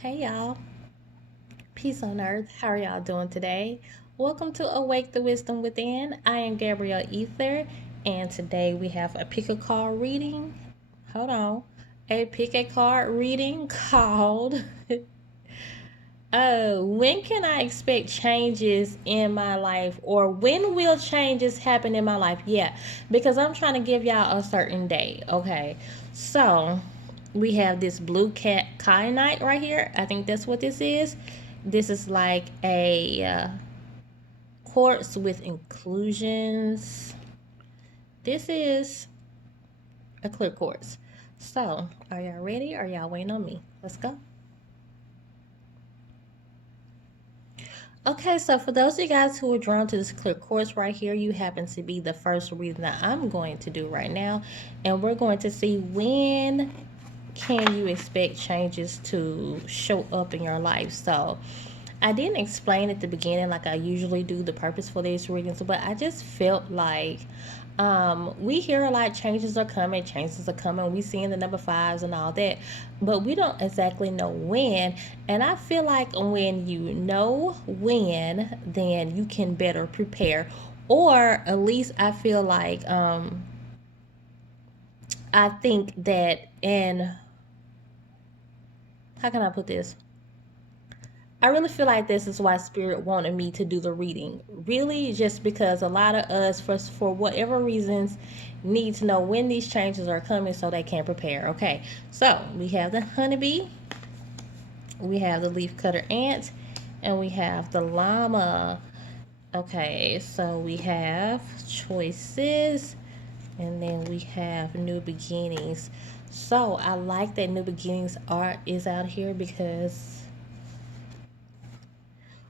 Hey y'all, peace on earth. How are y'all doing today? Welcome to Awake the Wisdom Within. I am Gabrielle Ether, and today we have a pick a card reading. Hold on, a pick a card reading called when can I expect changes in my life, or when will changes happen in my life? Yeah, because I'm trying to give y'all a certain day. Okay, so we have this blue cat kyanite right here. I think that's what this is. This is like a quartz with inclusions. This is a clear quartz. So, are y'all ready? Or are y'all waiting on me? Let's go. Okay, so for those of you guys who are drawn to this clear quartz right here, you happen to be the first reading that I'm going to do right now. And we're going to see when can you expect changes to show up in your life. So I didn't explain at the beginning like I usually do the purpose for these readings, but I just felt like we hear a lot, changes are coming. We seeing the number fives and all that, but we don't exactly know when. And I feel like when you know when, then you can better prepare. Or at least I feel like I think that, and how can I put this? I really feel like this is why Spirit wanted me to do the reading. Really, just because a lot of us, for whatever reasons, need to know when these changes are coming so they can prepare. Okay, so we have the honeybee, we have the leafcutter ant, and we have the llama. Okay, so we have choices, and then we have new beginnings. So I like that new beginnings art is out here because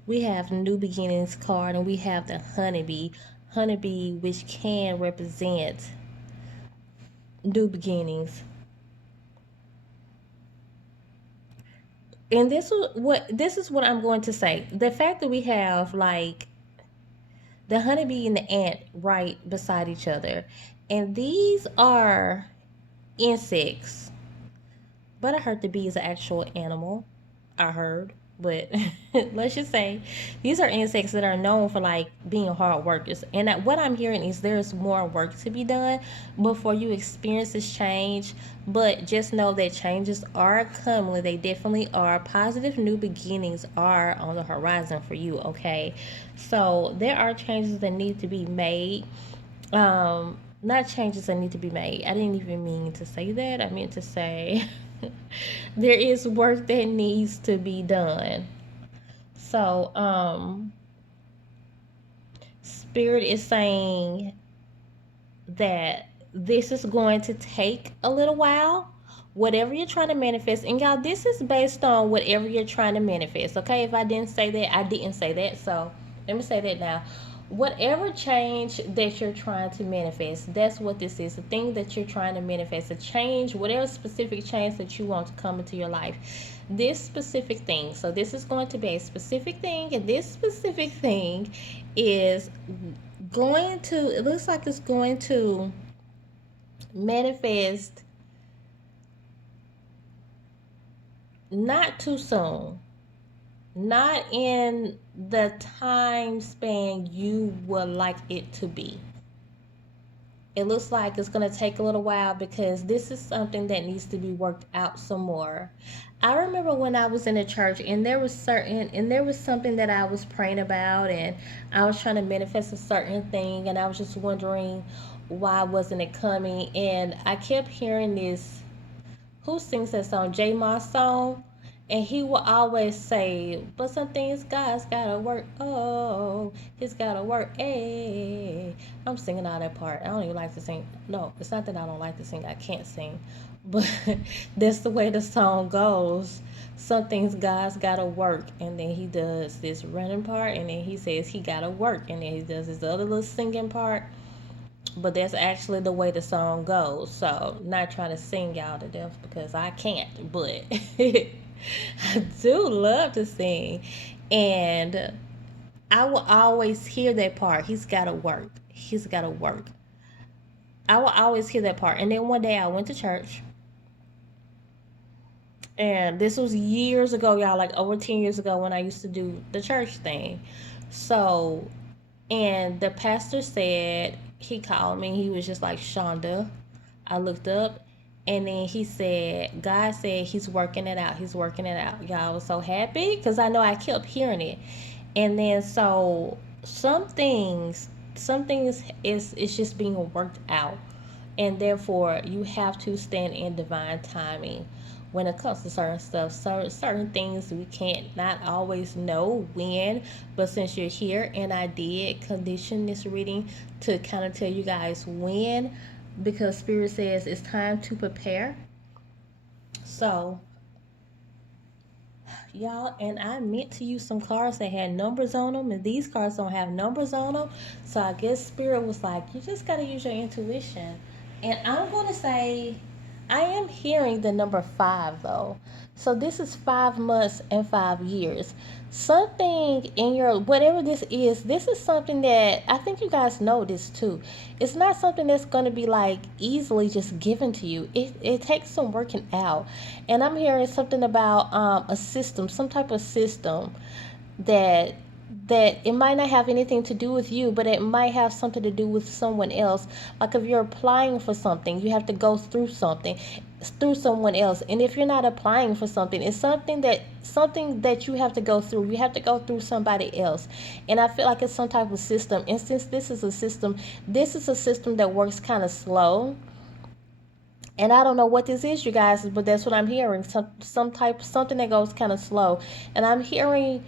we have new beginnings card, and we have the honeybee, which can represent new beginnings. And this is what I'm going to say. The fact that we have like the honeybee and the ant right beside each other, and these are insects, but I heard the bee is an actual animal. I heard, but let's just say these are insects that are known for like being hard workers. And what I'm hearing is there's more work to be done before you experience this change. But just know that changes are coming. They definitely are. Positive new beginnings are on the horizon for you. Okay, so there are changes that need to be made. Not changes that need to be made. I didn't even mean to say that. I meant to say there is work that needs to be done. So, Spirit is saying that this is going to take a little while. Whatever you're trying to manifest, and y'all, this is based on whatever you're trying to manifest. Okay, if I didn't say that, I didn't say that. So let me say that now. Whatever change that you're trying to manifest, that's what this is. The thing that you're trying to manifest, a change, whatever specific change that you want to come into your life. This specific thing. So this is going to be a specific thing, and this specific thing is going to, it looks like it's going to manifest not too soon, not in the time span you would like it to be. It looks like it's going to take a little while because this is something that needs to be worked out some more. I remember when I was in a church, and there was something that I was praying about, and I was trying to manifest a certain thing, and I was just wondering why wasn't it coming. And I kept hearing this, who sings that song, J Moss song, and he will always say, but some things God's gotta work. Oh, he's gotta work. Hey, I'm singing all that part. I don't even like to sing. No, it's not that I don't like to sing. I can't sing, but that's the way the song goes. Some things God's gotta work, and then he does this running part, and then he says he gotta work, and then he does his other little singing part. But that's actually the way the song goes. So, not trying to sing y'all to death because I can't, but I do love to sing. And I will always hear that part. He's got to work. He's got to work. I will always hear that part. And then one day I went to church, And this was years ago, y'all, like over 10 years ago when I used to do the church thing. So, and the pastor said, he called me, he was just like, Shonda. I looked up, and then he said, God said he's working it out. He's working it out. Y'all, I was so happy because I know I kept hearing it. And then so some things is just being worked out, and therefore you have to stand in divine timing when it comes to certain stuff. Certain things we can't not always know when, but since you're here and I did condition this reading to kind of tell you guys when, because Spirit says it's time to prepare. So y'all, and I meant to use some cards that had numbers on them, and these cards don't have numbers on them. So I guess Spirit was like, you just got to use your intuition. And I'm going to say, I am hearing the number 5 though. So this is 5 months and 5 years. Something in your, whatever this is something that I think you guys know this too. It's not something that's going to be like easily just given to you. It takes some working out. And I'm hearing something about a system, some type of system that it might not have anything to do with you, but it might have something to do with someone else. Like if you're applying for something, you have to go through something through someone else. And if you're not applying for something, it's something that you have to go through. You have to go through somebody else. And I feel like it's some type of system. And since this is a system that works kind of slow. And I don't know what this is, you guys, but that's what I'm hearing. Something that goes kind of slow. And I'm hearing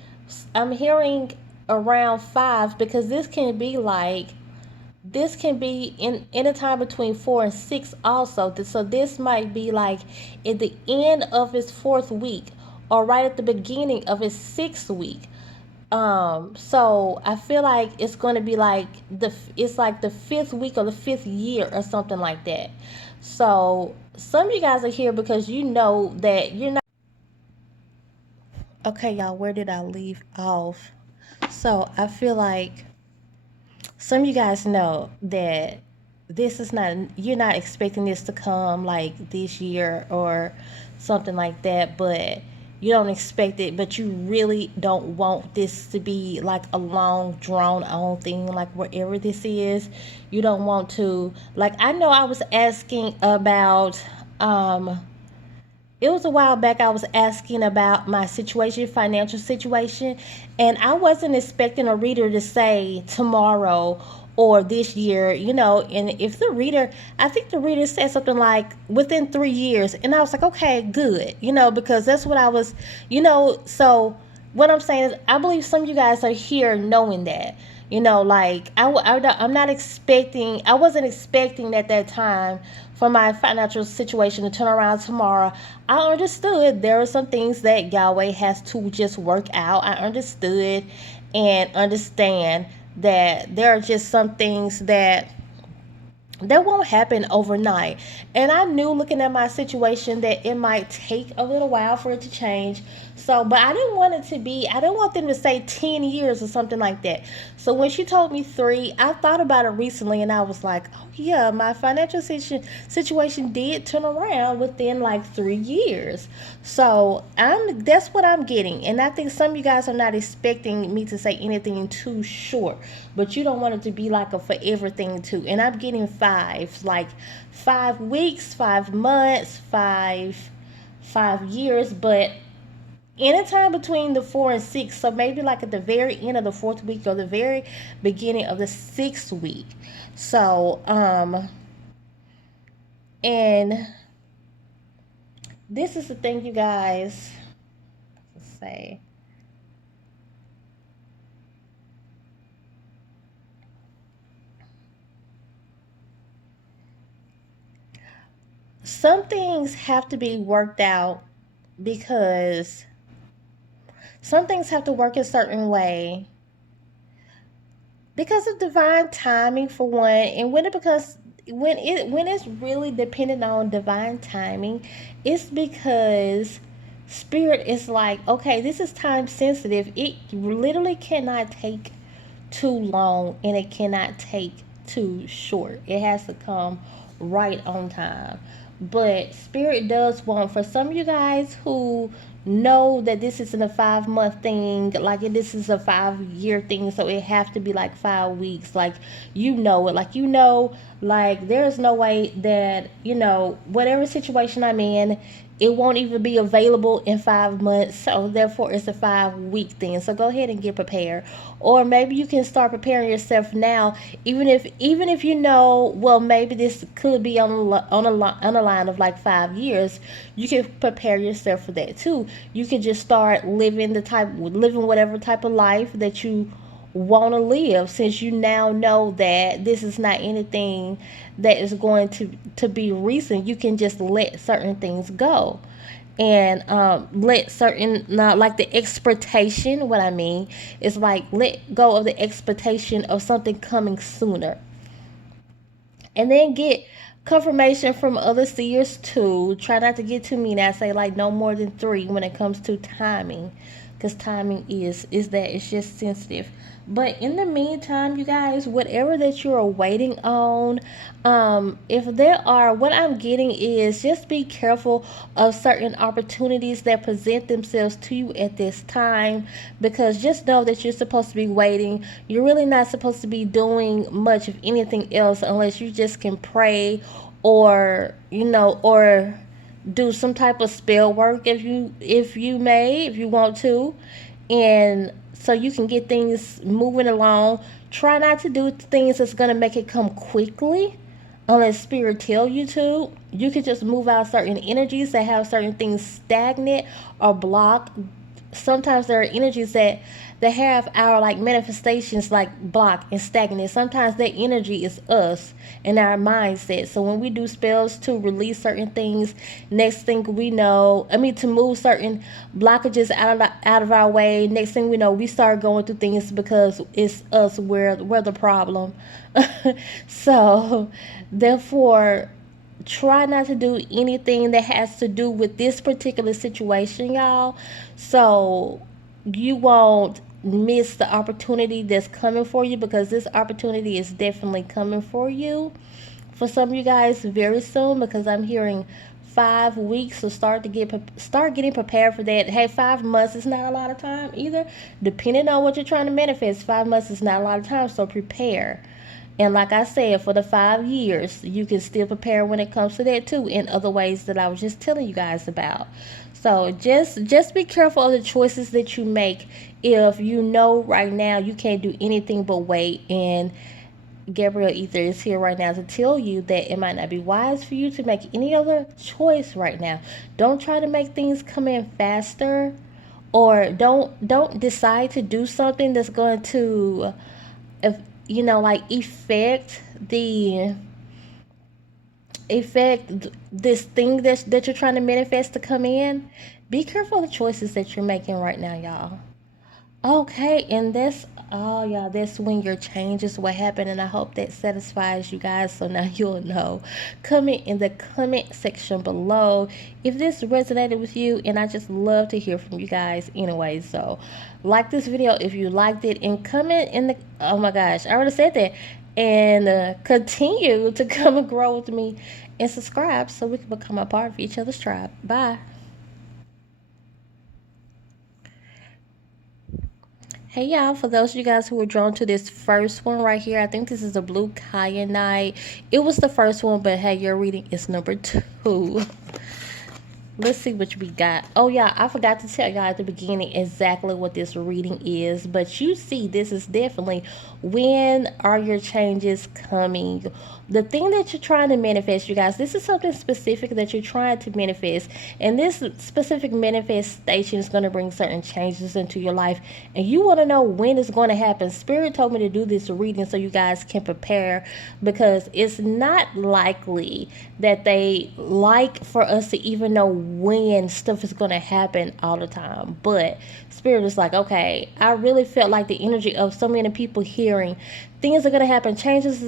around 5, because this can be in a time between 4 and 6 also. So this might be like at the end of his 4th week or right at the beginning of his 6th week. So I feel like it's going to be like it's like the 5th week or the 5th year or something like that. So some of you guys are here because you know that you're not. Okay, y'all, where did I leave off? So I feel like some of you guys know that this is not, you're not expecting this to come like this year or something like that, but you don't expect it, but you really don't want this to be like a long drawn on thing, like wherever this is. You don't want to, like, I know I was asking about it was a while back, I was asking about my situation, financial situation, and I wasn't expecting a reader to say tomorrow or this year, and if the reader, I think the reader said something like within 3 years, and I was like, okay, good, because that's what I was, so what I'm saying is I believe some of you guys are here knowing that. Like I'm not expecting, I wasn't expecting at that time for my financial situation to turn around tomorrow. I understood there are some things that Yahweh has to just work out. I understood and understand that there are just some things that won't happen overnight. And I knew looking at my situation that it might take a little while for it to change. So, but I didn't want them to say 10 years or something like that. So when she told me 3, I thought about it recently and I was like, oh yeah, my financial situation did turn around within like 3 years. So that's what I'm getting. And I think some of you guys are not expecting me to say anything too short, but you don't want it to be like a forever thing too. And I'm getting 5, like 5 weeks, 5 months, 5 years, but anytime between the 4 and 6, so maybe like at the very end of the 4th week or the very beginning of the 6th week. So and this is the thing, you guys, let's say, some things have to be worked out, because some things have to work a certain way because of divine timing, for one. And when it's really dependent on divine timing, it's because Spirit is like, okay, this is time sensitive. It literally cannot take too long, and it cannot take too short. It has to come right on time. But Spirit does want, for some of you guys who know that this isn't a 5 month thing, like this is a 5 year thing, so it have to be like 5 weeks, like you know it, like you know, like there's no way that, you know, whatever situation I'm in, it won't even be available in 5 months. So therefore it's a 5 week thing. So go ahead and get prepared. Or maybe you can start preparing yourself now, even if you know, well, maybe this could be on a line of like 5 years. You can prepare yourself for that too. You can just start living whatever type of life that you want to live, since you now know that this is not anything that is going to be recent. You can just let certain things go, and let certain, not like the expectation, what I mean is like let go of the expectation of something coming sooner, and then get confirmation from other seers too. Try not to get too mean. I say like no more than 3 when it comes to timing, because timing is that it's just sensitive. But in the meantime, you guys, whatever that you're waiting on, if there are, what I'm getting is just be careful of certain opportunities that present themselves to you at this time, because just know that you're supposed to be waiting. You're really not supposed to be doing much of anything else unless you just can pray, or you know, or do some type of spell work, if you want to, and so you can get things moving along. Try not to do things that's going to make it come quickly unless spirit tell you to. You can just move out certain energies that have certain things stagnant or blocked. Sometimes there are energies that have our like manifestations like blocked and stagnant. Sometimes that energy is us and our mindset. So when we do spells to release certain things, next thing we know, I mean to move certain blockages out of our way, next thing we know, we start going through things because it's us, we're the problem. So therefore, try not to do anything that has to do with this particular situation, y'all, so you won't miss the opportunity that's coming for you, because this opportunity is definitely coming for you, for some of you guys, very soon, because I'm hearing 5 weeks. So start getting prepared for that. Hey, 5 months is not a lot of time either, depending on what you're trying to manifest. 5 months is not a lot of time, so prepare. And like I said, for the 5 years, you can still prepare when it comes to that too, in other ways that I was just telling you guys about. So just be careful of the choices that you make. If you know right now you can't do anything but wait, and Gabrielle Ether is here right now to tell you that it might not be wise for you to make any other choice right now. Don't try to make things come in faster, or don't decide to do something that's going to, if you know, like affect this thing that you're trying to manifest to come in. Be careful of the choices that you're making right now, y'all. Okay, and that's all, y'all. That's when your changes will happen, and I hope that satisfies you guys. So now you'll know. Comment in the comment section below if this resonated with you, and I just love to hear from you guys anyway. So like this video if you liked it, and comment in the, oh my gosh, I already said that, and continue to come and grow with me, and subscribe so we can become a part of each other's tribe. Bye. Hey y'all, for those of you guys who were drawn to this first one right here, I think this is a blue kyanite. It was the first one, but hey, your reading is number 2. Let's see what we got. Oh yeah, I forgot to tell y'all at the beginning exactly what this reading is, but you see, this is definitely, when are your changes coming? The thing that you're trying to manifest, you guys, this is something specific that you're trying to manifest, and this specific manifestation is going to bring certain changes into your life, and you want to know when it's going to happen. Spirit told me to do this reading so you guys can prepare, because it's not likely that they like for us to even know when stuff is going to happen all the time. But Spirit is like, okay, I really felt like the energy of so many people hearing things are going to happen, changes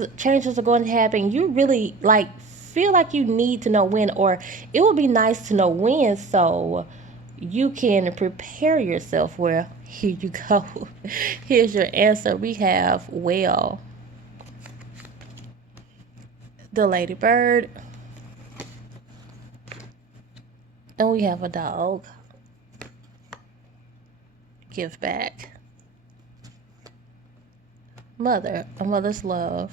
are going to happen. You really like feel like you need to know when, or it would be nice to know when, so you can prepare yourself. Well, here you go. Here's your answer. We have, well, the ladybird, And we have a dog. Give back. Mother. A mother's love.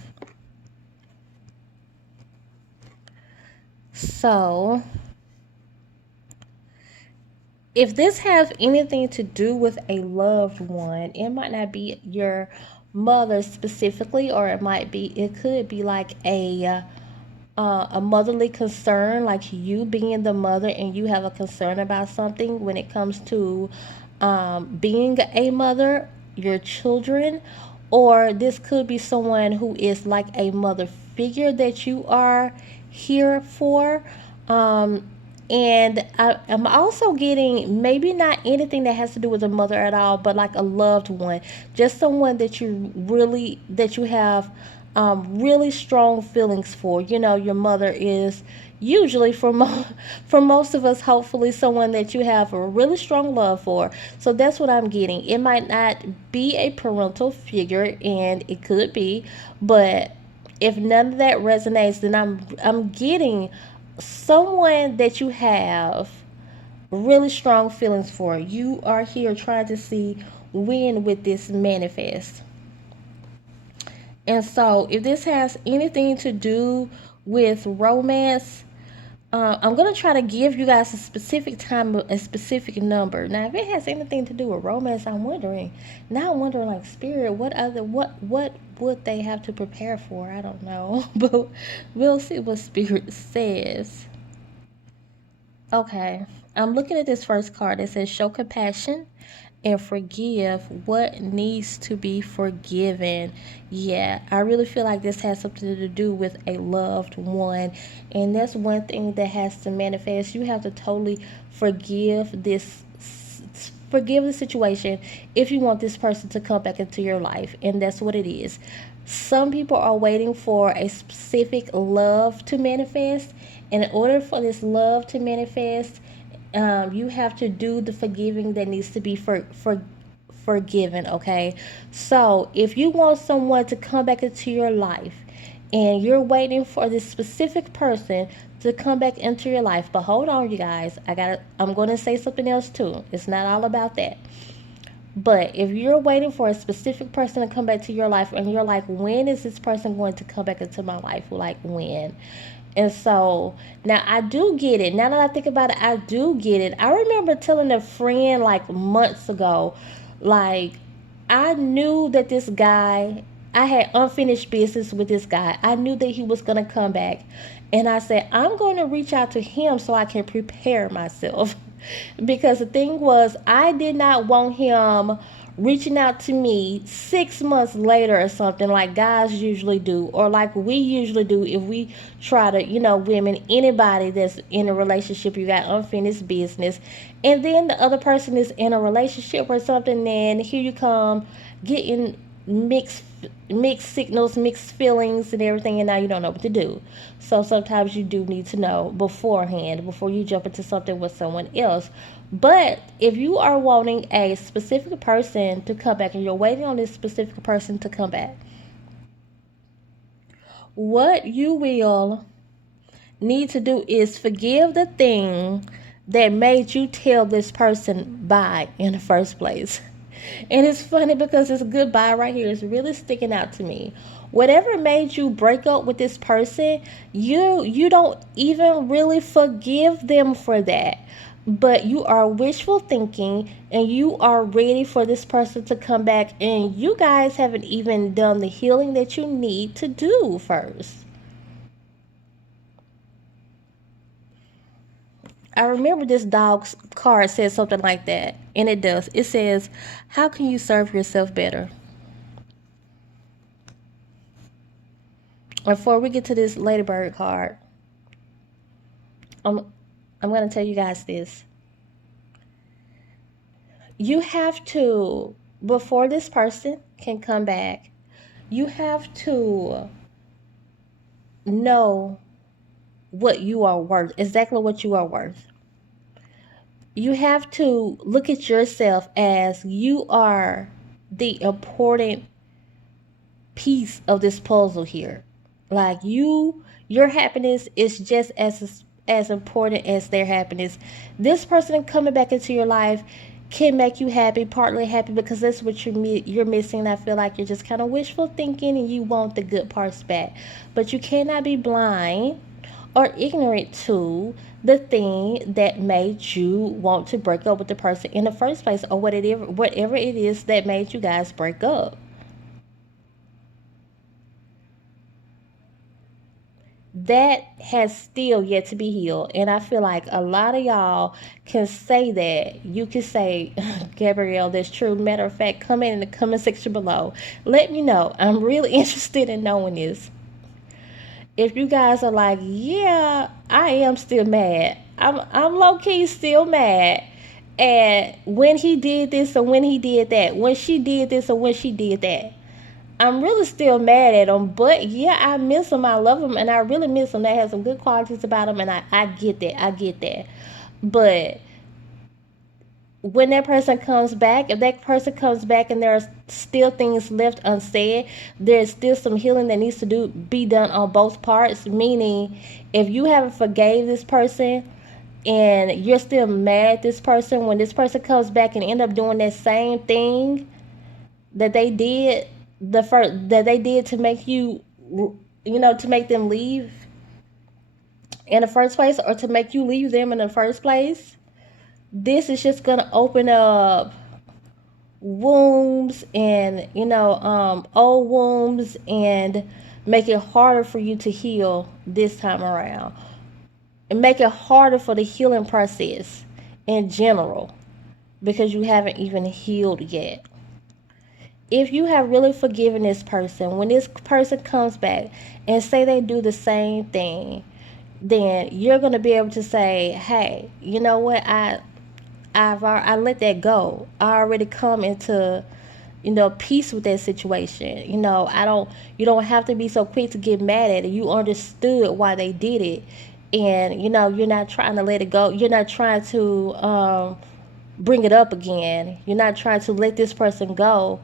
So, if this has anything to do with a loved one, it might not be your mother specifically, or it could be like a motherly concern, like you being the mother and you have a concern about something when it comes to being a mother, your children, or this could be someone who is like a mother figure that you are here for. And I'm also getting maybe not anything that has to do with a mother at all, but like a loved one, just someone that you have really strong feelings for. You know, your mother is usually for most of us, hopefully, someone that you have a really strong love for. So that's what I'm getting. It might not be a parental figure, and it could be, but if none of that resonates, then I'm getting someone that you have really strong feelings for. You are here trying to see when with this manifest. And so, if this has anything to do with romance, I'm going to try to give you guys a specific time, a specific number. Now, if it has anything to do with romance, I'm wondering. Now I'm wondering, like, spirit, what would they have to prepare for? I don't know. But we'll see what spirit says. Okay. I'm looking at this first card. It says show compassion and forgive what needs to be forgiven. Yeah, I really feel like this has something to do with a loved one, and that's one thing that has to manifest. You have to totally forgive the situation if you want this person to come back into your life, and that's what it is. Some people are waiting for a specific love to manifest, and in order for this love to manifest, you have to do the forgiving that needs to be forgiven. Okay, so if you want someone to come back into your life and you're waiting for this specific person to come back into your life, but hold on, you guys, I'm going to say something else too. It's not all about that. But if you're waiting for a specific person to come back to your life and you're like, when is this person going to come back into my life? Like, when? And so now I do get it. Now that I think about it, I do get it. I remember telling a friend like months ago, like, I knew that this guy, I had unfinished business with this guy. I knew that he was going to come back. And I said, I'm going to reach out to him so I can prepare myself. Because the thing was, I did not want him reaching out to me 6 months later or something, like guys usually do, or like we usually do if we try to, women, anybody that's in a relationship, you got unfinished business, and then the other person is in a relationship or something, and here you come getting mixed signals, mixed feelings and everything, and now you don't know what to do. So sometimes you do need to know beforehand before you jump into something with someone else. But if you are wanting a specific person to come back and you're waiting on this specific person to come back, what you will need to do is forgive the thing that made you tell this person bye in the first place. And it's funny because this goodbye right here is really sticking out to me. Whatever made you break up with this person, you don't even really forgive them for that. But you are wishful thinking and you are ready for this person to come back, and you guys haven't even done the healing that you need to do first. I remember this dog's card says something like that, and it does. It says, how can you serve yourself better? Before we get to this ladybird card, I'm going to tell you guys this. You have to, before this person can come back, you have to know what you are worth, exactly what you are worth. You have to look at yourself as you are the important piece of this puzzle here. Like your happiness is just as important as their happiness. This person coming back into your life can make you happy, partly happy, because that's what you're missing. I feel like you're just kind of wishful thinking and you want the good parts back. But you cannot be blind or ignorant to the thing that made you want to break up with the person in the first place, or whatever it is that made you guys break up. That has still yet to be healed. And I feel like a lot of y'all can say that. You can say, Gabrielle, that's true. Matter of fact, comment in the comment section below. Let me know. I'm really interested in knowing this. If you guys are like, yeah, I am still mad. I'm low key still mad. And when he did this or when he did that, when she did this or when she did that, I'm really still mad at him, but yeah, I miss him. I love him, and I really miss him. They have some good qualities about him, and I get that. I get that. But when that person comes back, if that person comes back and there are still things left unsaid, there's still some healing that needs to be done on both parts. Meaning, if you haven't forgave this person and you're still mad at this person, when this person comes back and end up doing that same thing that they did to make you, to make them leave in the first place, or to make you leave them in the first place, this is just gonna open up wounds and old wounds, and make it harder for you to heal this time around, and make it harder for the healing process in general, because you haven't even healed yet. If you have really forgiven this person, when this person comes back and say they do the same thing, then you're going to be able to say, hey, you know what, I let that go. I already come into peace with that situation. You don't have to be so quick to get mad at it. You understood why they did it, and you're not trying to let it go. You're not trying to bring it up again. You're not trying to let this person go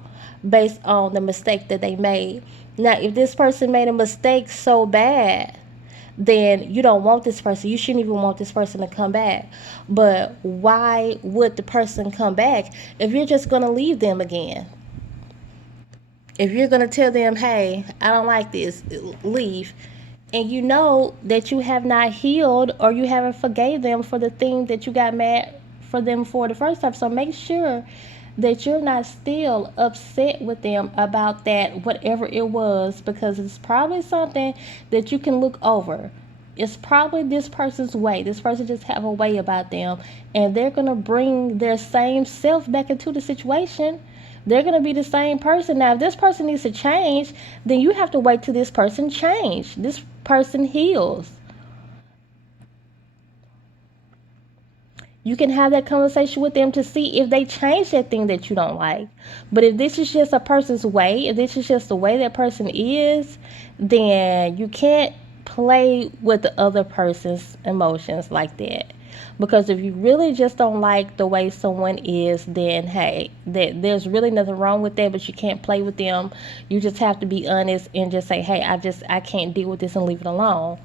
based on the mistake that they made. Now, if this person made a mistake so bad, then you don't want this person. You shouldn't even want this person to come back. But why would the person come back if you're just going to leave them again? If you're going to tell them, hey, I don't like this, leave, and you know that you have not healed, or you haven't forgave them for the thing that you got mad for them for the first time. So make sure that you're not still upset with them about that, whatever it was, because it's probably something that you can look over. It's probably this person's way. This person just have a way about them, and they're going to bring their same self back into the situation. They're going to be the same person. Now, if this person needs to change, then you have to wait till this person change. This person heals. You can have that conversation with them to see if they change that thing that you don't like. But if this is just a person's way, if this is just the way that person is, then you can't play with the other person's emotions like that. Because if you really just don't like the way someone is, then hey, there's really nothing wrong with that, but you can't play with them. You just have to be honest and just say, hey, I can't deal with this, and leave it alone.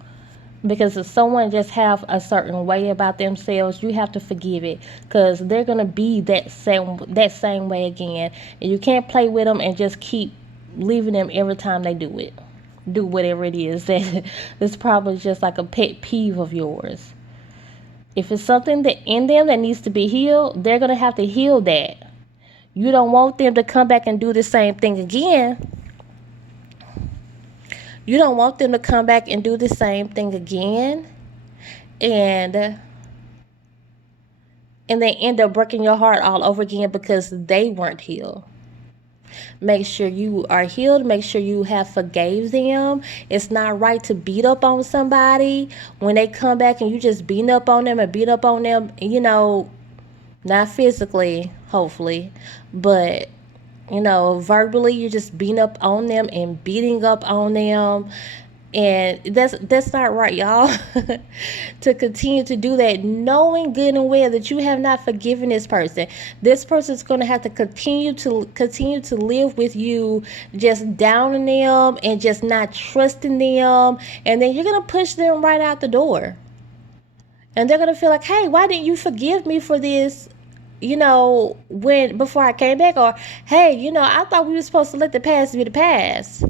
Because if someone just have a certain way about themselves, you have to forgive it, because they're gonna be that same way again, and you can't play with them and just keep leaving them every time they do whatever it is that is probably just like a pet peeve of yours. If it's something that in them that needs to be healed, they're gonna have to heal that. You don't want them to come back and do the same thing again. You don't want them to come back and do the same thing again, and they end up breaking your heart all over again because they weren't healed. Make sure you are healed. Make sure you have forgave them. It's not right to beat up on somebody when they come back and you just beat up on them, not physically, hopefully, but verbally, you're just beating up on them and beating up on them. And that's not right, y'all. To continue to do that, knowing good and well that you have not forgiven this person. This person's going to have to continue to live with you, just downing them and just not trusting them. And then you're going to push them right out the door. And they're going to feel like, hey, why didn't you forgive me for this, before I came back? Or, hey, I thought we were supposed to let the past be the past.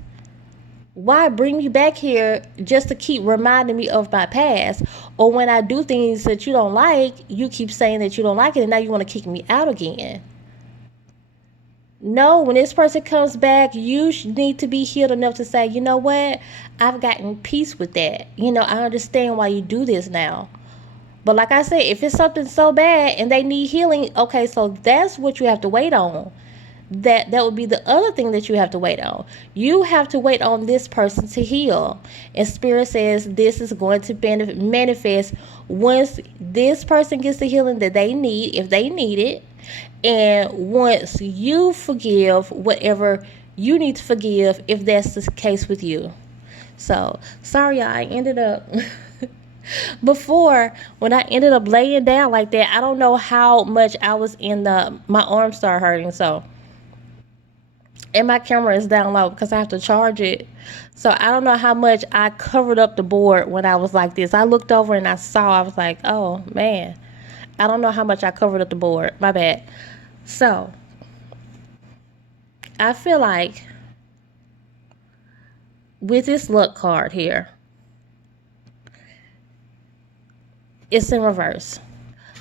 Why bring me back here just to keep reminding me of my past? Or when I do things that you don't like, you keep saying that you don't like it, and now you want to kick me out again. No, when this person comes back, you need to be healed enough to say, you know what? I've gotten peace with that. I understand why you do this now. But like I said, if it's something so bad and they need healing, okay, so that's what you have to wait on. That would be the other thing that you have to wait on. You have to wait on this person to heal. And Spirit says this is going to manifest once this person gets the healing that they need, if they need it. And once you forgive whatever you need to forgive, if that's the case with you. So, sorry, I ended up... Before, when I ended up laying down like that, I don't know how much I was my arms started hurting. So, and my camera is down low because I have to charge it. So I don't know how much I covered up the board when I was like this. I looked over and I was like, oh man, I don't know how much I covered up the board. My bad. So I feel like with this luck card here, it's in reverse,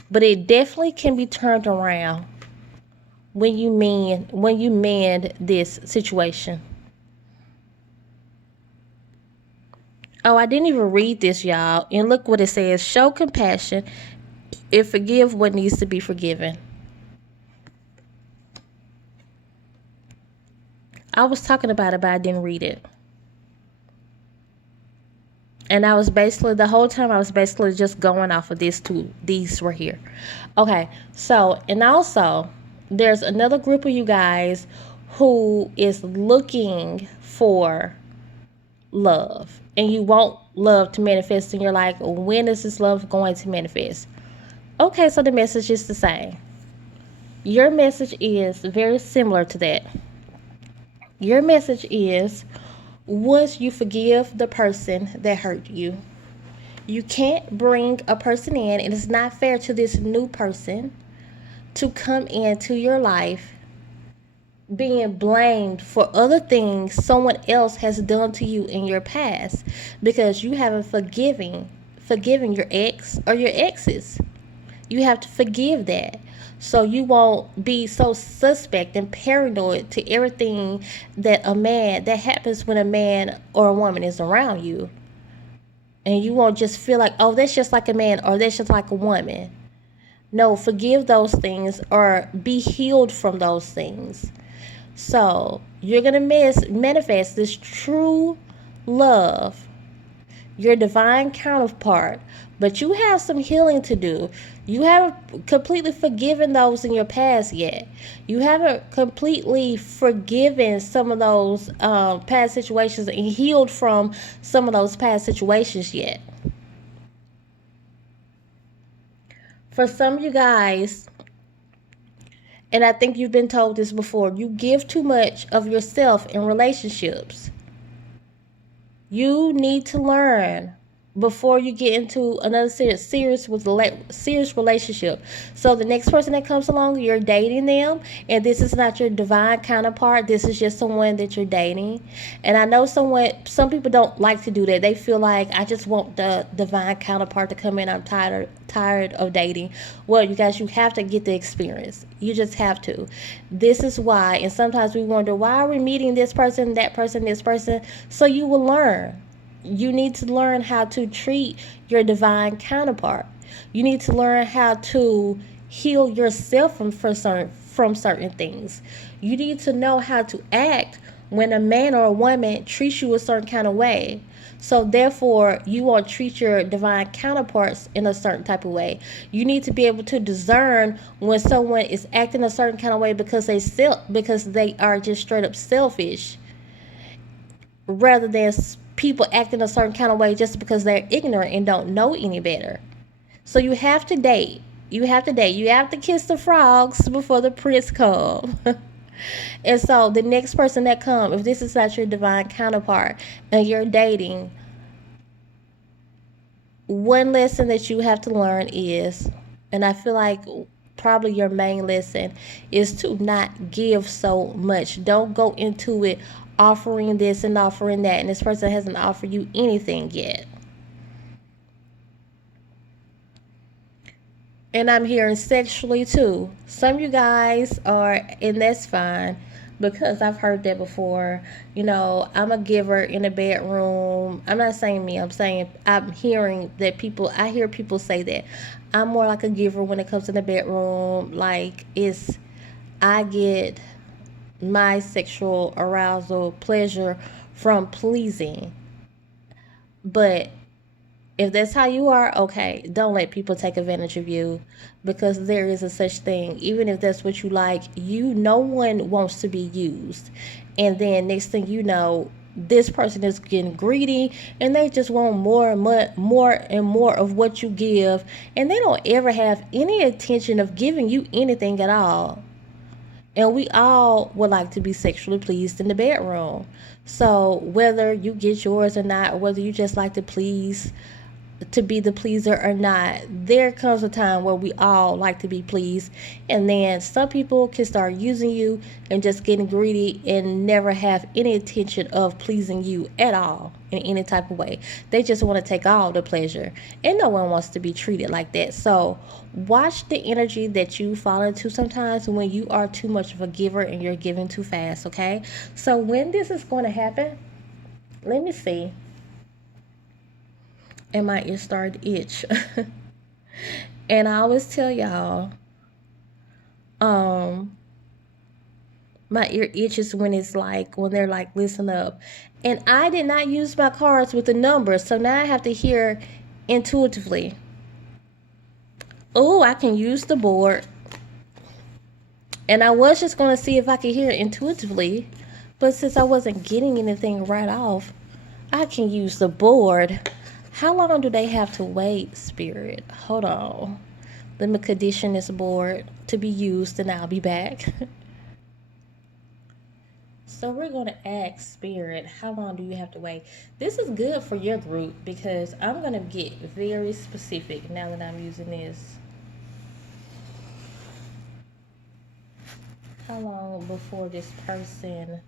but it definitely can be turned around when you mend this situation. Oh, I didn't even read this, y'all. And look what it says. Show compassion and forgive what needs to be forgiven. I was talking about it, but I didn't read it. And I was basically, the whole time I was basically just going off of these were here. Okay, so, and also, there's another group of you guys who is looking for love. And you want love to manifest, and you're like, when is this love going to manifest? Okay, so the message is the same. Your message is very similar to that. Your message is, once you forgive the person that hurt you, you can't bring a person in, and it's not fair to this new person to come into your life being blamed for other things someone else has done to you in your past, because you haven't forgiven your ex or your exes. You have to forgive that, so you won't be so suspect and paranoid to everything that happens when a man or a woman is around you. And you won't just feel like, oh, that's just like a man or that's just like a woman. No, forgive those things or be healed from those things. So you're going to manifest this true love, your divine counterpart, but you have some healing to do. You haven't completely forgiven those in your past yet. You haven't completely forgiven some of those past situations and healed from some of those past situations yet. For some of you guys, and I think you've been told this before, you give too much of yourself in relationships. You need to learn before you get into another serious relationship. So the next person that comes along, you're dating them, and this is not your divine counterpart. This is just someone that you're dating. And I know some people don't like to do that. They feel like, I just want the divine counterpart to come in. I'm tired of dating. Well, you guys, you have to get the experience. You just have to. This is why. And sometimes we wonder, why are we meeting this person, that person, this person? So you will learn. You need to learn how to treat your divine counterpart. You need to learn how to heal yourself from certain things. You need to know how to act when a man or a woman treats you a certain kind of way. So therefore, you won't treat your divine counterparts in a certain type of way. You need to be able to discern when someone is acting a certain kind of way because they are just straight up selfish, rather than people acting a certain kind of way just because they're ignorant and don't know any better. So you have to date. You have to kiss the frogs before the prince comes. And so the next person that comes, if this is not your divine counterpart and you're dating, one lesson that you have to learn is, and I feel like probably your main lesson, is to not give so much. Don't go into it offering this and offering that, and this person hasn't offered you anything yet. And I'm hearing sexually too. Some of you guys are, and that's fine because I've heard that before. You know, I'm a giver in the bedroom. I'm not saying me, I'm saying I'm hearing that people, I hear people say that. I'm more like a giver when it comes to the bedroom. Like, I get my sexual arousal pleasure from pleasing. But if that's how you are, okay, don't let people take advantage of you, because there is a such thing. Even if that's what you like, no one wants to be used. And then next thing you know, this person is getting greedy and they just want more and more of what you give, and they don't ever have any intention of giving you anything at all. And we all would like to be sexually pleased in the bedroom. So whether you get yours or not, or whether you just like to please, to be the pleaser or not, there comes a time where we all like to be pleased. And then some people can start using you and just getting greedy and never have any intention of pleasing you at all in any type of way. They just want to take all the pleasure, and no one wants to be treated like that. So watch the energy that you fall into sometimes when you are too much of a giver and you're giving too fast. Okay, so when this is going to happen, let me see. And my ear started to itch. And I always tell y'all, um, my ear itches when it's like, when they're like, listen up. And I did not use my cards with the numbers, so now I have to hear intuitively. Oh, I can use the board. And I was just going to see if I could hear it intuitively, but since I wasn't getting anything right off, I can use the board. How long do they have to wait, Spirit? Hold on. Let me condition this board to be used and I'll be back. So we're going to ask Spirit, how long do you have to wait? This is good for your group because I'm going to get very specific now that I'm using this. How long before this person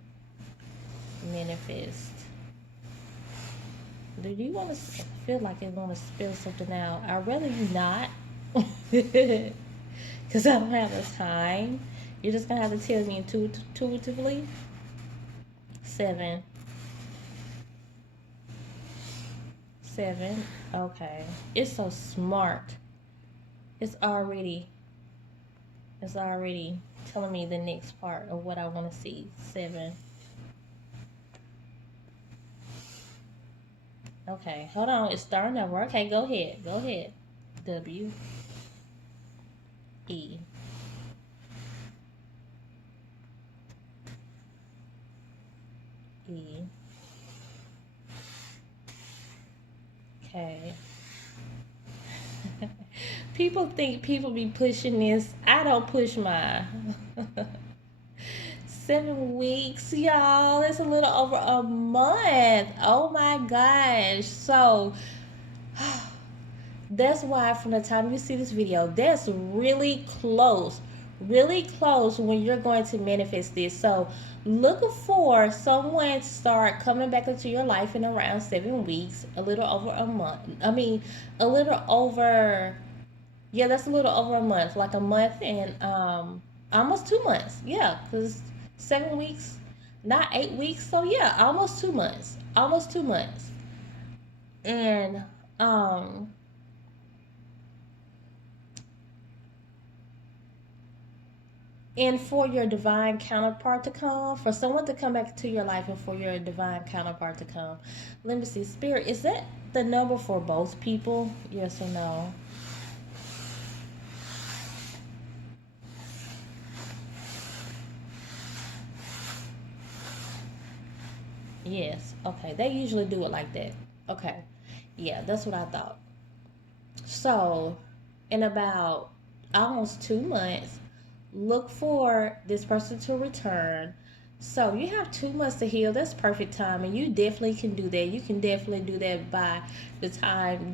manifests? Do you want to feel like you want to spill something out? I'd rather you not. Because I don't have the time. You're just going to have to tell me intuitively. 7. 7. Okay. It's so smart. It's already telling me the next part of what I want to see. 7. Okay, hold on. It's starting over. Okay, go ahead. Go ahead. W. E. E. Okay. People think people be pushing this. I don't push mine. 7 weeks, y'all. It's a little over a month. Oh my gosh. So that's why from the time you see this video, that's really close. Really close when you're going to manifest this. So look for someone to start coming back into your life in around 7 weeks, a little over a month. I mean, a little over, yeah, that's a little over a month, like a month and almost 2 months. Yeah, because 7 weeks, not 8 weeks. So yeah, almost 2 months. Almost 2 months. And and for your divine counterpart to come, for someone to come back to your life and for your divine counterpart to come. Let me see, Spirit, is that the number for both people? Yes or no? Yes. Okay. They usually do it like that. Okay. Yeah, that's what I thought. So, in about almost 2 months, look for this person to return. So you have 2 months to heal. That's perfect time, and you definitely can do that. You can definitely do that by the time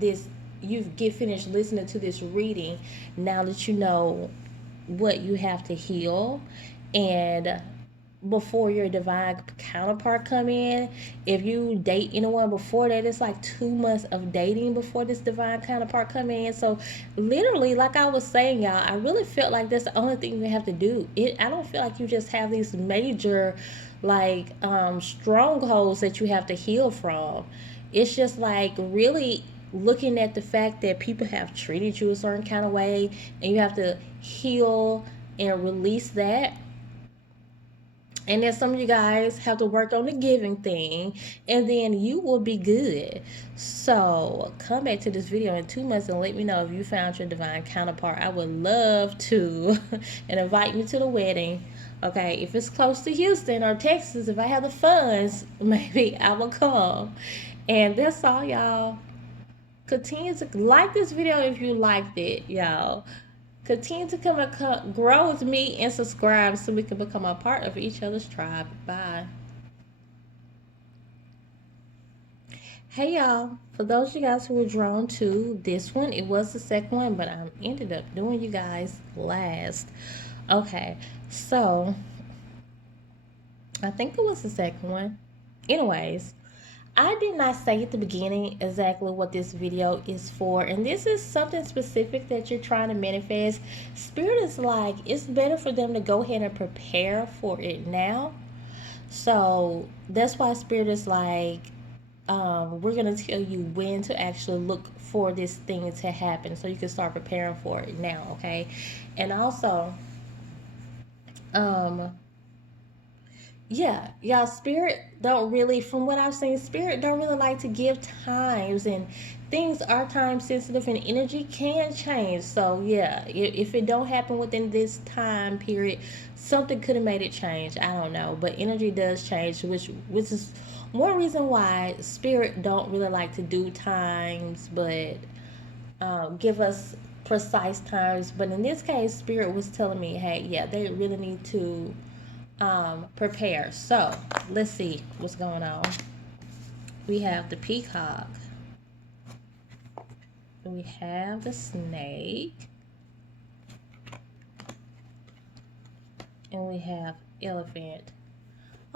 you get finished listening to this reading, now that you know what you have to heal, and before your divine counterpart come in, if you date anyone before that, it's like 2 months of dating before this divine counterpart come in. So literally, like I was saying, y'all, I really felt like that's the only thing you have to do. I don't feel like you just have these major like strongholds that you have to heal from. It's just like really looking at the fact that people have treated you a certain kind of way, and you have to heal and release that. And then some of you guys have to work on the giving thing, and then you will be good. So come back to this video in 2 months and let me know if you found your divine counterpart. I would love to and invite me to the wedding. Okay, if it's close to Houston or Texas, if I have the funds, maybe I will come. And that's all, y'all. Continue to like this video if you liked it, y'all. Continue to come and grow with me and subscribe so we can become a part of each other's tribe. Bye. Hey y'all, for those of you guys who were drawn to this one, it was the second one, but I ended up doing you guys last. Okay, so I think it was the second one. Anyways, I did not say at the beginning exactly what this video is for, and this is something specific that you're trying to manifest. Spirit is like, it's better for them to go ahead and prepare for it now. So that's why Spirit is like, we're going to tell you when to actually look for this thing to happen so you can start preparing for it now, okay? And also, yeah, y'all, Spirit don't really, from what I've seen, Spirit don't really like to give times, and things are time sensitive and energy can change. So yeah, if it don't happen within this time period, something could have made it change. I don't know, but energy does change, which is one reason why Spirit don't really like to do times, but give us precise times. But in this case, Spirit was telling me, hey, yeah, they really need to prepare. So let's see what's going on. We have the peacock, we have the snake, and we have elephant.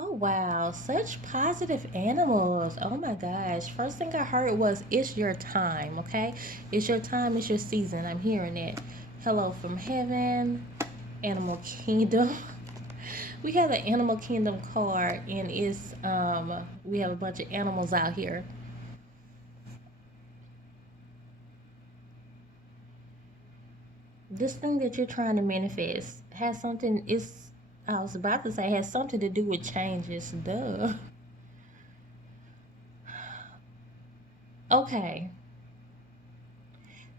Oh wow, such positive animals. Oh my gosh, first thing I heard was it's your time. Okay, it's your time, it's your season. I'm hearing it. Hello from heaven, animal kingdom. We have the Animal Kingdom card, and it's we have a bunch of animals out here. This thing that you're trying to manifest has something, I was about to say, has something to do with changes. Duh. Okay.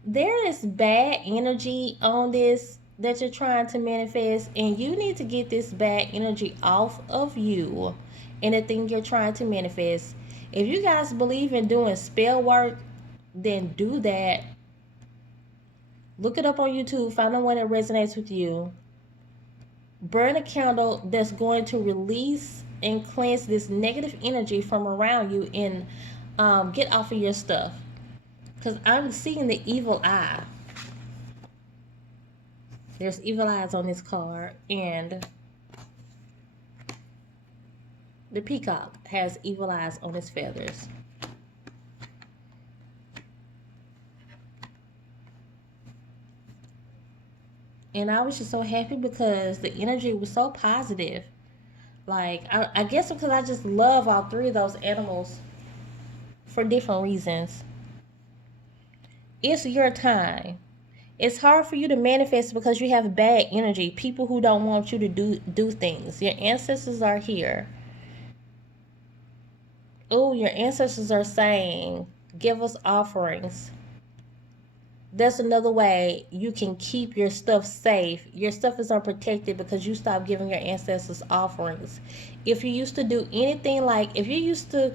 There is bad energy on this that you're trying to manifest, and you need to get this bad energy off of you and the thing you're trying to manifest. If you guys believe in doing spell work, then do that. Look it up on YouTube, find the one that resonates with you. Burn a candle that's going to release and cleanse this negative energy from around you, and get off of your stuff, because I'm seeing the evil eye. There's evil eyes on this card, and the peacock has evil eyes on his feathers. And I was just so happy because the energy was so positive. Like, I guess because I just love all three of those animals for different reasons. It's your time. It's hard for you to manifest because you have bad energy. People who don't want you to do things. Your ancestors are here. Oh, your ancestors are saying, give us offerings. That's another way you can keep your stuff safe. Your stuff is unprotected because you stopped giving your ancestors offerings. If you used to do anything, like if you used to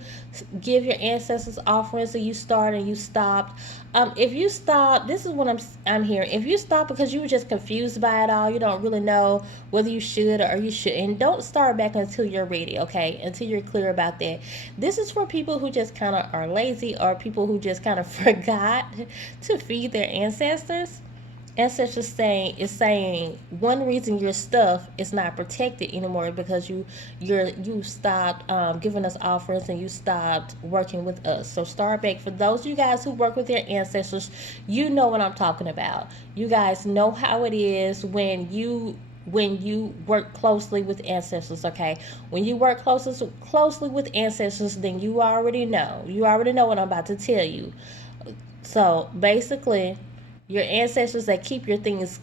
give your ancestors offerings and you started and you stopped, if you stop, this is what I'm hearing. If you stop because you were just confused by it all, you don't really know whether you should or you shouldn't, don't start back until you're ready, okay? Until you're clear about that. This is for people who just kind of are lazy, or people who just kind of forgot to feed their ancestors. Ancestors saying one reason your stuff is not protected anymore because you stopped giving us offerings and you stopped working with us. So start back. For those of you guys who work with your ancestors, you know what I'm talking about. You guys know how it is when you work closely with ancestors. Okay, when you work closely with ancestors, then you already know what I'm about to tell you. So basically, your ancestors, they keep your things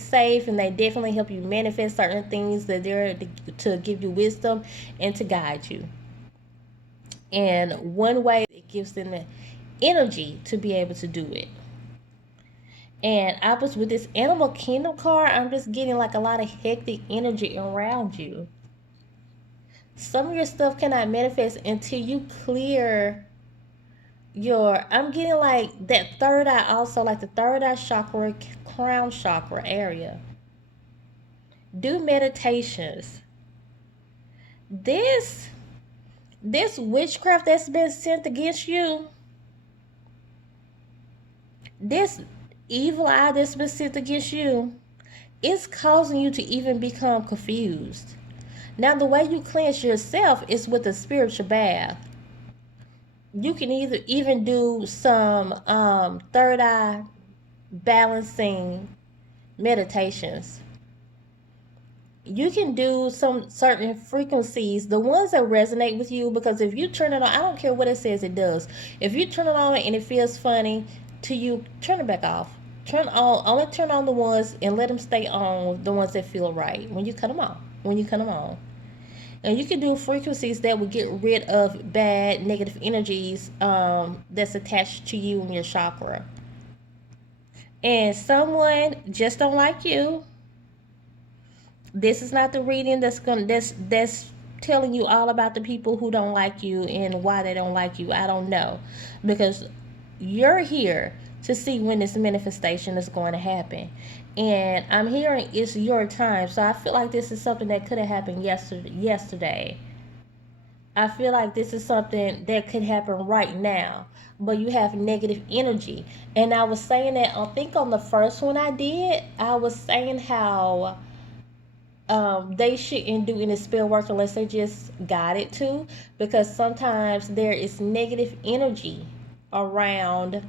safe, and they definitely help you manifest certain things. That they're to give you wisdom and to guide you. And one way it gives them the energy to be able to do it. And I was with this Animal Kingdom card, I'm just getting like a lot of hectic energy around you. Some of your stuff cannot manifest until you clear I'm getting like that third eye, also like the third eye chakra, crown chakra area. Do meditations. This witchcraft that's been sent against you, this evil eye that's been sent against you, it's causing you to even become confused. Now the way you cleanse yourself is with a spiritual bath. You can either even do some third eye balancing meditations. You can do some certain frequencies, the ones that resonate with you, because if you turn it on, I don't care what it says, it does. If you turn it on and it feels funny to you, turn it back off. Only turn on the ones and let them stay on, the ones that feel right when you cut them off. And you can do frequencies that will get rid of bad, negative energies that's attached to you and your chakra. And someone just don't like you. This is not the reading that's telling you all about the people who don't like you and why they don't like you. I don't know, because you're here to see when this manifestation is going to happen. And I'm hearing it's your time. So I feel like this is something that could have happened yesterday. I feel like this is something that could happen right now. But you have negative energy. And I was saying that, I think on the first one I did, I was saying how they shouldn't do any spell work unless they just got it to. Because sometimes there is negative energy around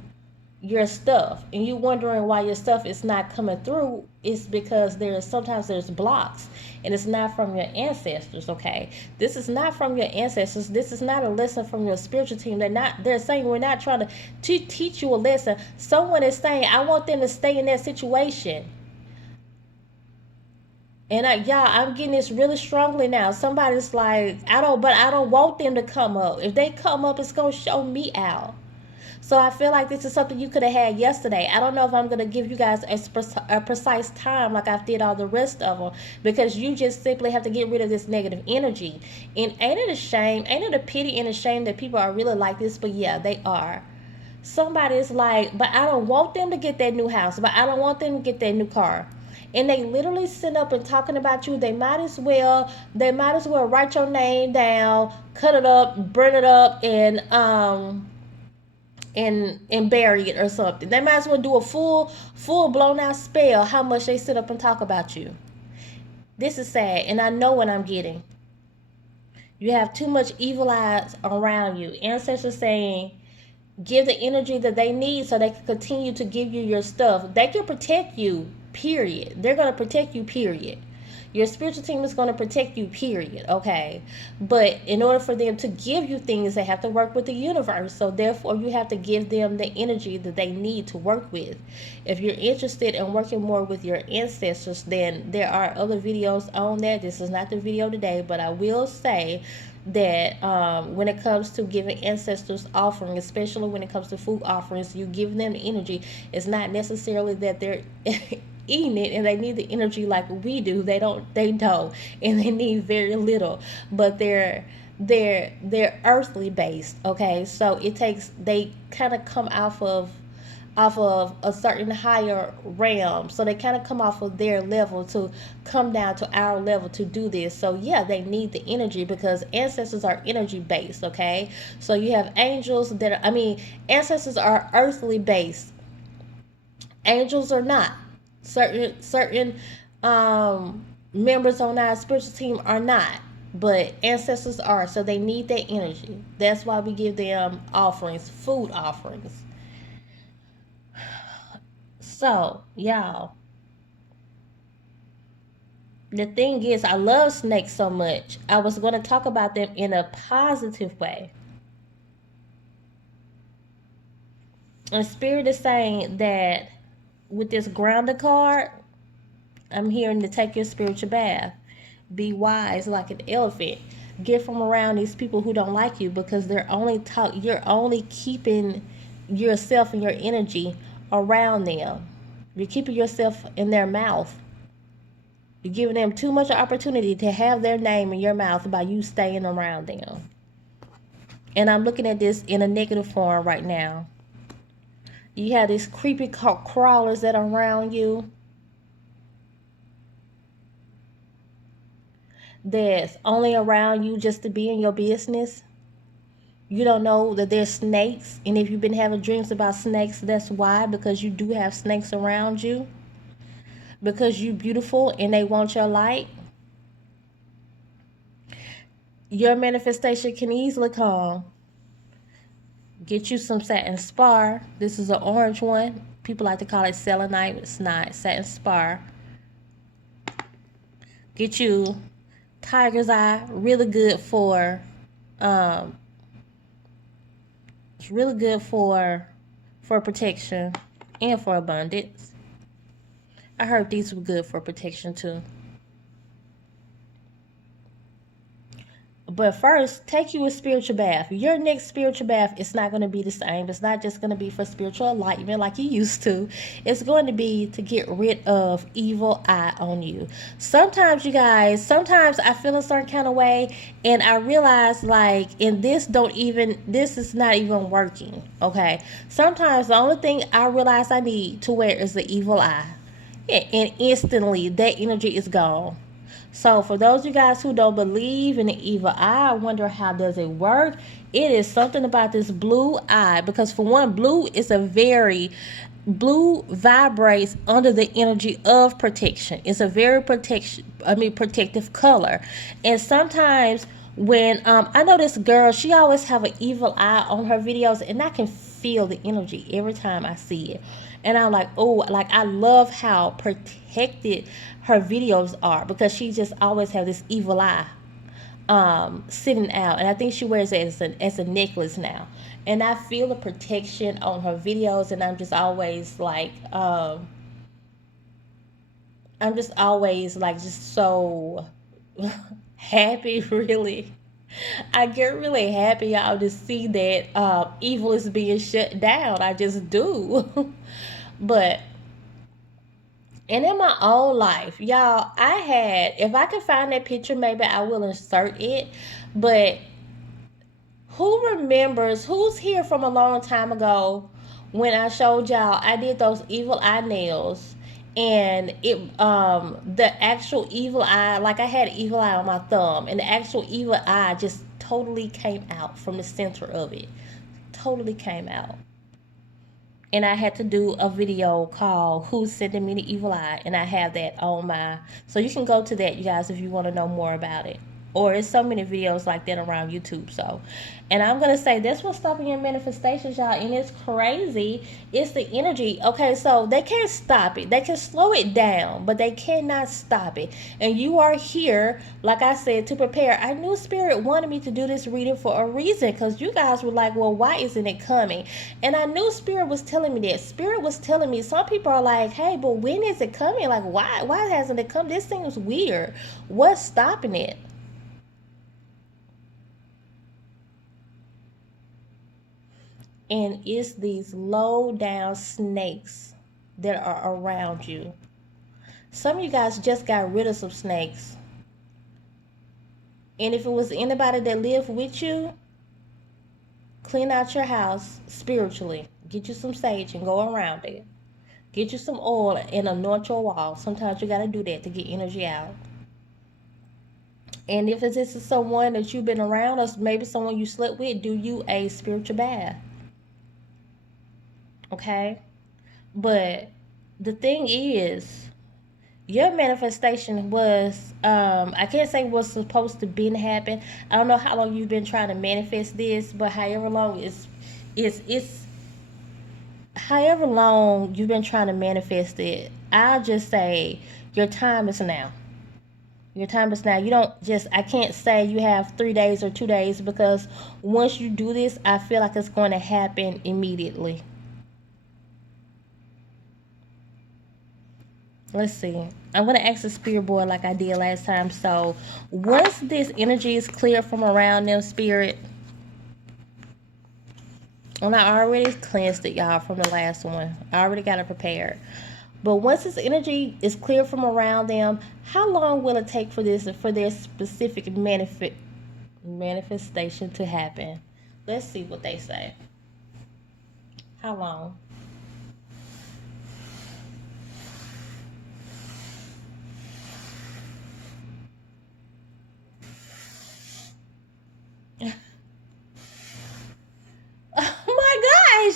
your stuff, and you wondering why your stuff is not coming through. Is because sometimes there's blocks, and it's not from your ancestors. Okay, this is not from your ancestors. This is not a lesson from your spiritual team. They're saying we're not trying to teach you a lesson. Someone is saying, I want them to stay in that situation. And I'm getting this really strongly now. Somebody's like, I don't want them to come up. If they come up, it's gonna show me out. So I feel like this is something you could have had yesterday. I don't know if I'm going to give you guys a precise time like I did all the rest of them, because you just simply have to get rid of this negative energy. And ain't it a shame? Ain't it a pity and a shame that people are really like this? But yeah, they are. Somebody's like, but I don't want them to get that new house. But I don't want them to get that new car. And they literally sit up and talking about you. They might as well write your name down, cut it up, burn it up, and bury it or something. They might as well do a full blown out spell how much they sit up and talk about you. This is sad, and I know what I'm getting. You have too much evil eyes around you. Ancestors saying, give the energy that they need so they can continue to give you your stuff. They can protect you, period. They're going to protect you, period. Your spiritual team is going to protect you, period. Okay, but in order for them to give you things, they have to work with the universe. So therefore, you have to give them the energy that they need to work with. If you're interested in working more with your ancestors, then there are other videos on that. This is not the video today, but I will say that when it comes to giving ancestors offering, especially when it comes to food offerings, you give them energy. It's not necessarily that they're eating it and they need the energy like we do. They don't, and they need very little, but they're earthly based. Okay, so they kind of come off of a certain higher realm. So they kind of come off of their level to come down to our level to do this. So yeah, they need the energy because ancestors are energy based, okay? So you have angels that are, ancestors are earthly based. Angels are not. Certain members on our spiritual team are not. But ancestors are, so they need that energy. That's why we give them offerings, food offerings. So, y'all, the thing is, I love snakes so much. I was going to talk about them in a positive way. And Spirit is saying that with this grounded card, I'm hearing to take your spiritual bath. Be wise like an elephant. Get from around these people who don't like you because you're only keeping yourself and your energy around them. You're keeping yourself in their mouth. You're giving them too much opportunity to have their name in your mouth by you staying around them. And I'm looking at this in a negative form right now. You have these creepy crawlers that are around you. That's only around you just to be in your business. You don't know that there's snakes. And if you've been having dreams about snakes, that's why. Because you do have snakes around you. Because you're beautiful and they want your light. Your manifestation can easily come. Get you some satin spar. This is an orange one. People like to call it selenite, but it's not. Satin spar. Get you tiger's eye. Really good for it's really good for protection and for abundance. I heard these were good for protection too. But first, take you a spiritual bath. Your next spiritual bath is not going to be the same. It's not just going to be for spiritual enlightenment like you used to. It's going to be to get rid of evil eye on you. Sometimes, you guys, I feel a certain kind of way and I realize like, this is not even working. Okay. Sometimes the only thing I realize I need to wear is the evil eye. And instantly that energy is gone. So for those of you guys who don't believe in the evil eye, I wonder how does it work? It is something about this blue eye, because for one, blue vibrates under the energy of protection. It's a very protective color. And sometimes when I know this girl, she always have an evil eye on her videos, and I can feel the energy every time I see it. And I'm like, oh, like I love how protected her videos are, because she just always have this evil eye sitting out. And I think she wears it as a necklace now. And I feel the protection on her videos, and I'm just always like, just so happy, really. I get really happy, y'all, to see that evil is being shut down. I just do. But, and in my own life, y'all, if I can find that picture, maybe I will insert it. But who's here from a long time ago when I showed y'all I did those evil eye nails, and the actual evil eye, like I had evil eye on my thumb, and the actual evil eye just totally came out from the center of it. Totally came out. And I had to do a video called Who's Sending Me the Evil Eye, and I have that on so you can go to that, you guys, if you want to know more about it. Or there's so many videos like that around YouTube. So, and I'm going to say that's what's stopping your manifestations, y'all. And it's crazy. It's the energy. Okay, so they can't stop it. They can slow it down, but they cannot stop it. And you are here, like I said, to prepare. I knew Spirit wanted me to do this reading for a reason, because you guys were like, well, why isn't it coming? And I knew Spirit was telling me that. Spirit was telling me, some people are like, hey, but when is it coming? Like, why hasn't it come? This seems weird. What's stopping it? And it's these low down snakes that are around you. Some of you guys just got rid of some snakes. And if it was anybody that lived with you, clean out your house spiritually. Get you some sage and go around it. Get you some oil and anoint your wall. Sometimes you got to do that to get energy out. And if this is someone that you've been around, or maybe someone you slept with, do you a spiritual bath. Okay? But the thing is, your manifestation was, I can't say what's supposed to been happen. I don't know how long you've been trying to manifest this, but however long it's however long you've been trying to manifest it, I'll just say your time is now. Your time is now. You don't just, I can't say you have 3 days or 2 days, because once you do this, I feel like it's going to happen immediately. Let's see. I'm going to ask the spirit board like I did last time. So once this energy is clear from around them, spirit, and I already cleansed it, y'all, from the last one. I already got it prepared. But once this energy is clear from around them, how long will it take for their specific manifestation to happen? Let's see what they say. How long?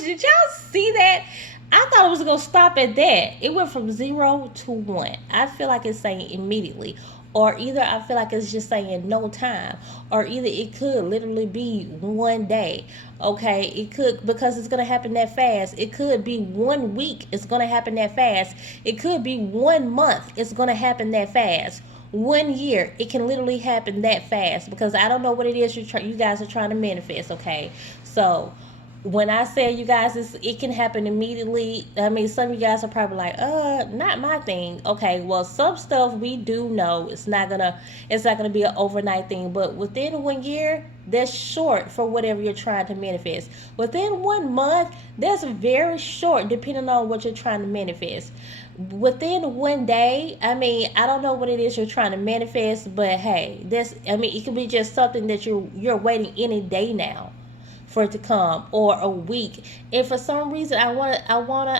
Did y'all see that? I thought it was going to stop at that. It went from 0 to 1. I feel like it's saying immediately. Or either I feel like it's just saying no time. Or either it could literally be 1 day. Okay, it could, because it's going to happen that fast. It could be 1 week. It's going to happen that fast. It could be 1 month. It's going to happen that fast. 1 year, it can literally happen that fast. Because I don't know what it is you guys are trying to manifest. Okay, so when I say, you guys, it can happen immediately. I mean, some of you guys are probably like, not my thing. Okay, well, some stuff we do know it's not gonna be an overnight thing. But within 1 year, that's short for whatever you're trying to manifest. Within 1 month, that's very short, depending on what you're trying to manifest. Within 1 day, I mean, I don't know what it is you're trying to manifest, but hey, it could be just something that you're waiting any day now for it to come, or a week. And for some reason, I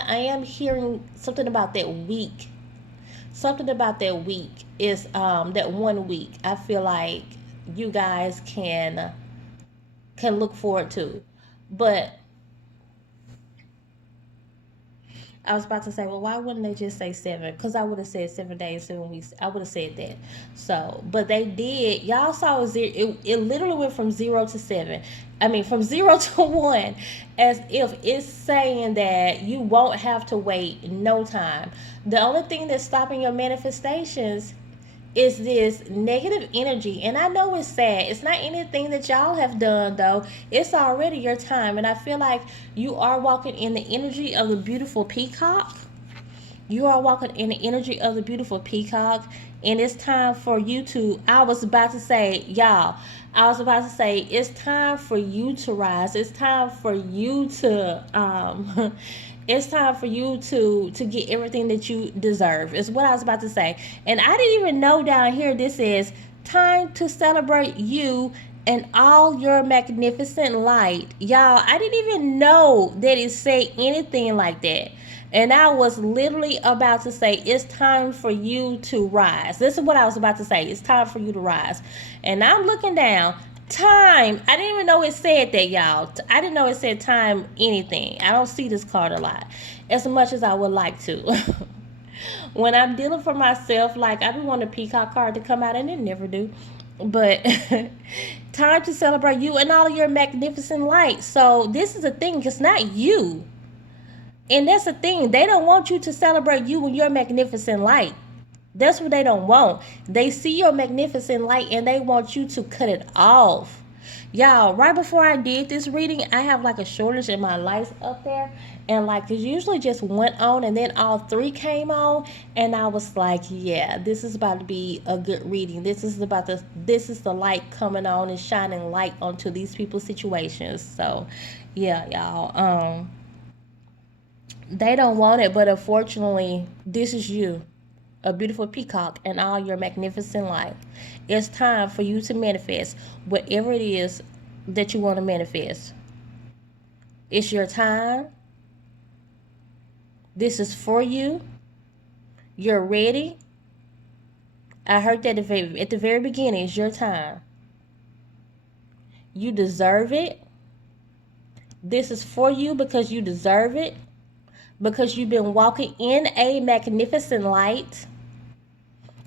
am hearing something about that week. Something about that week is that 1 week. I feel like you guys can look forward to. But I was about to say, well, why wouldn't they just say 7? Because I would have said 7 days, 7 weeks. I would have said that. So, but they did. Y'all saw it literally went from 0 to 7. I mean, from 0 to 1, as if it's saying that you won't have to wait no time. The only thing that's stopping your manifestations is this negative energy. And I know it's sad. It's not anything that y'all have done, though. It's already your time. And I feel like you are walking in the energy of the beautiful peacock. You are walking in the energy of the beautiful peacock. And it's time for you to, I was about to say, it's time for you to rise. It's time for you to, it's time for you to get everything that you deserve, is what I was about to say. And I didn't even know down here this is time to celebrate you and all your magnificent light. Y'all, I didn't even know that it said anything like that. And I was literally about to say, it's time for you to rise. This is what I was about to say. It's time for you to rise. And I'm looking down. Time. I didn't even know it said that, y'all. I didn't know it said time anything. I don't see this card a lot, as much as I would like to. When I'm dealing for myself, like, I be wanting a peacock card to come out, and it never do. But time to celebrate you and all of your magnificent light. So this is the thing. It's not you. And that's the thing. They don't want you to celebrate you and your magnificent light. That's what they don't want. They see your magnificent light and they want you to cut it off. Y'all, right before I did this reading, I have like a shortage in my lights up there. And like it usually just went on and then all three came on. And I was like, yeah, this is about to be a good reading. This is the light coming on and shining light onto these people's situations. So yeah, y'all. They don't want it, but unfortunately, this is you, a beautiful peacock, and all your magnificent life. It's time for you to manifest whatever it is that you want to manifest. It's your time. This is for you. You're ready. I heard that at the very beginning. It's your time. You deserve it. This is for you because you deserve it. Because you've been walking in a magnificent light.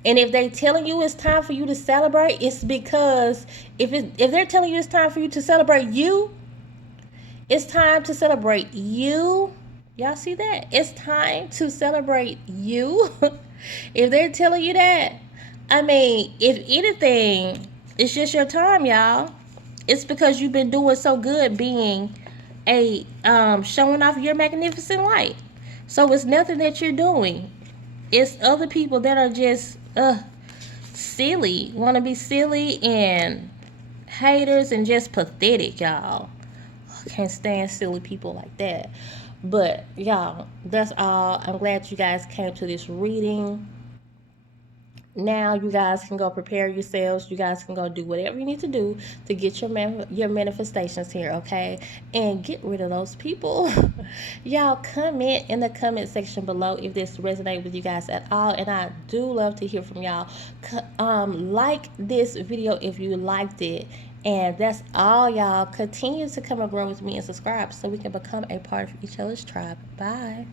And if they're telling you it's time for you to celebrate, it's because if they're telling you it's time for you to celebrate you, it's time to celebrate you. Y'all see that? It's time to celebrate you. If they're telling you that, I mean, if anything, it's just your time, y'all. It's because you've been doing so good being a showing off your magnificent light. So it's nothing that you're doing. It's other people that are just silly, want to be silly and haters and just pathetic, y'all. I can't stand silly people like that. But y'all, that's all. I'm glad you guys came to this reading. Now you guys can go prepare yourselves. You guys can go do whatever you need to do to get your manifestations here, okay? And get rid of those people. Y'all comment in the comment section below if this resonates with you guys at all. And I do love to hear from y'all. Like this video if you liked it. And that's all, y'all. Continue to come and grow with me and subscribe so we can become a part of each other's tribe. Bye.